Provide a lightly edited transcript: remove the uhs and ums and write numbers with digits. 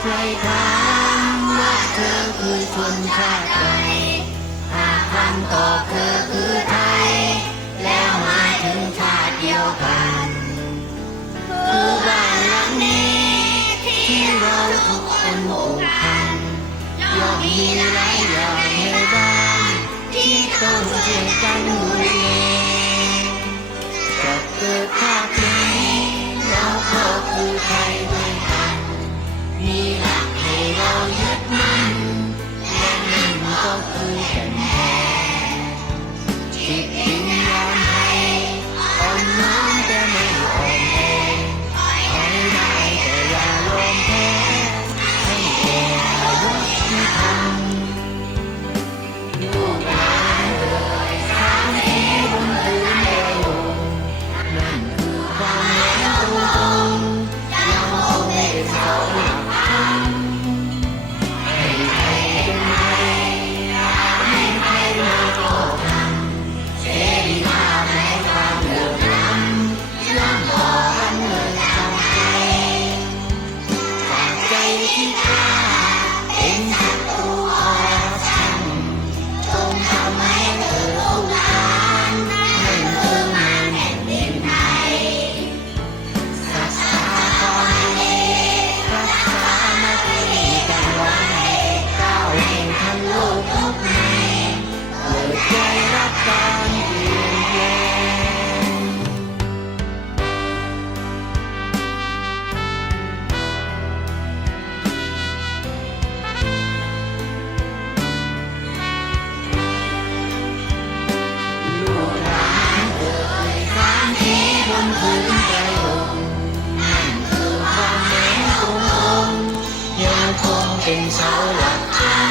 ใครถามว่าเธอคือชนชาติใดหากคำตอบเธอคือไทยแล้วหมายถึงชาติเดียวกันคือบ้านหลังนี้ที่เราทุกคนผูกพันย่อมมีหลายอย่างในบ้านที่ต้องช่วยกันดูแลจะเกิดภาพนี้เราก็คือไทยด้วยกันมีหลักให้เรายึดมั่นและนั่นก็คือแก่นแท้จิตวิญญาณไทยอ่อนน้อมแต่ไม่อ่อนแอถอยได้แต่อย่ายอมแพ้ให้แก่อายุที่ทำลูกหลานเอ่ยสามทีบนพื้นแดงนั่นคือความแน่ตรงยังคงเป็นเสาหลักธรรมให้ไทยเป็นไทยให้ไทยเราก็ทำเสรีภาพและความเหลื่อมล้ำย่อมก่อกันเลยชาวไทยจากใจที่กล้าเป็นศัตรูคอร์รัปชันจงทำให้เกิดผู้ทานนั่นคืองานแผ่นดินไทยศรัทธาความดีรักษามาตรีกันไว้ก้าวแห่งทันโลกยุคใหม่เปิดใจรับการเปลี่ยนแปลงลูกหลานเอ่ยสามทีบนพื้นใจลงนั่นคือความแน่ตรงยังคงเป็นเสาหลักธรรม